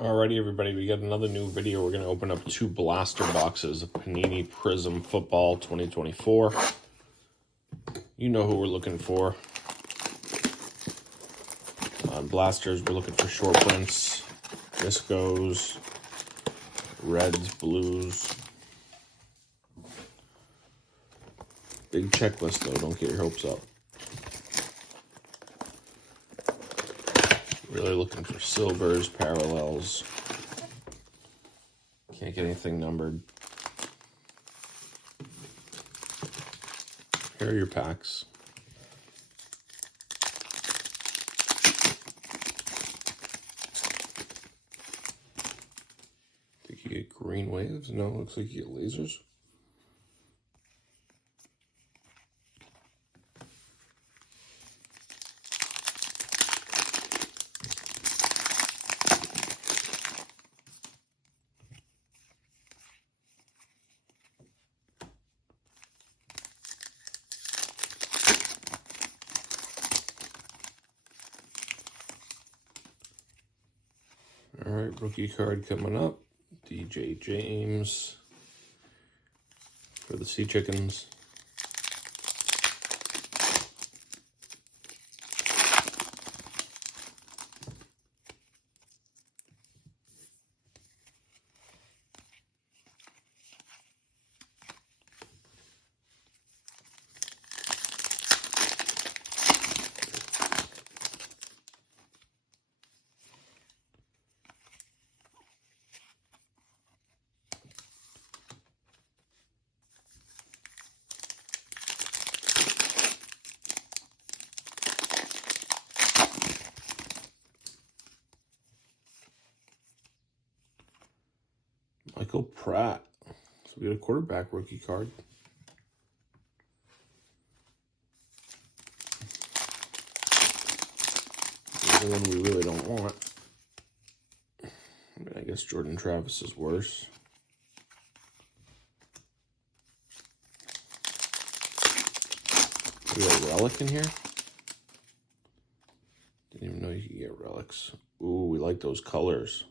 Alrighty, everybody, we got another new video. We're going to open up 2 blaster boxes of Panini Prizm Football 2024. You know who we're looking for. On blasters, we're looking for short prints, viscos, reds, blues. Big checklist, though. Don't get your hopes up. Really looking for silvers, parallels. Can't get anything numbered. Here are your packs. Think you get green waves? No, looks like you get lasers. All right, rookie card coming up. DJ James for the Sea Chickens. Michael Pratt. So we got a quarterback rookie card. The one we really don't want. I mean, I guess Jordan Travis is worse. We got a relic in here. Didn't even know you could get relics. Ooh, we like those colors.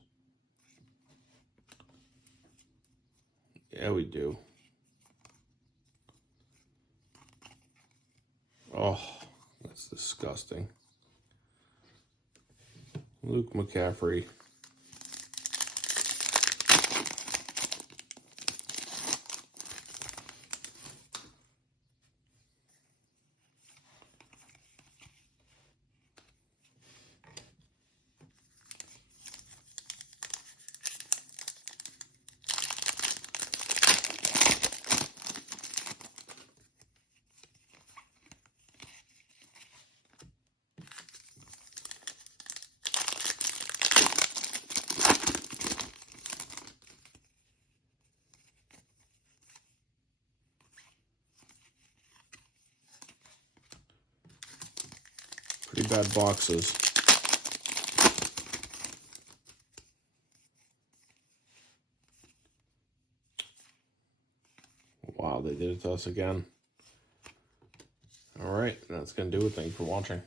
Yeah, we do. Oh, that's disgusting. Luke McCaffrey. Pretty bad boxes. Wow, they did it to us again. All right, that's going to do it. Thank you for watching.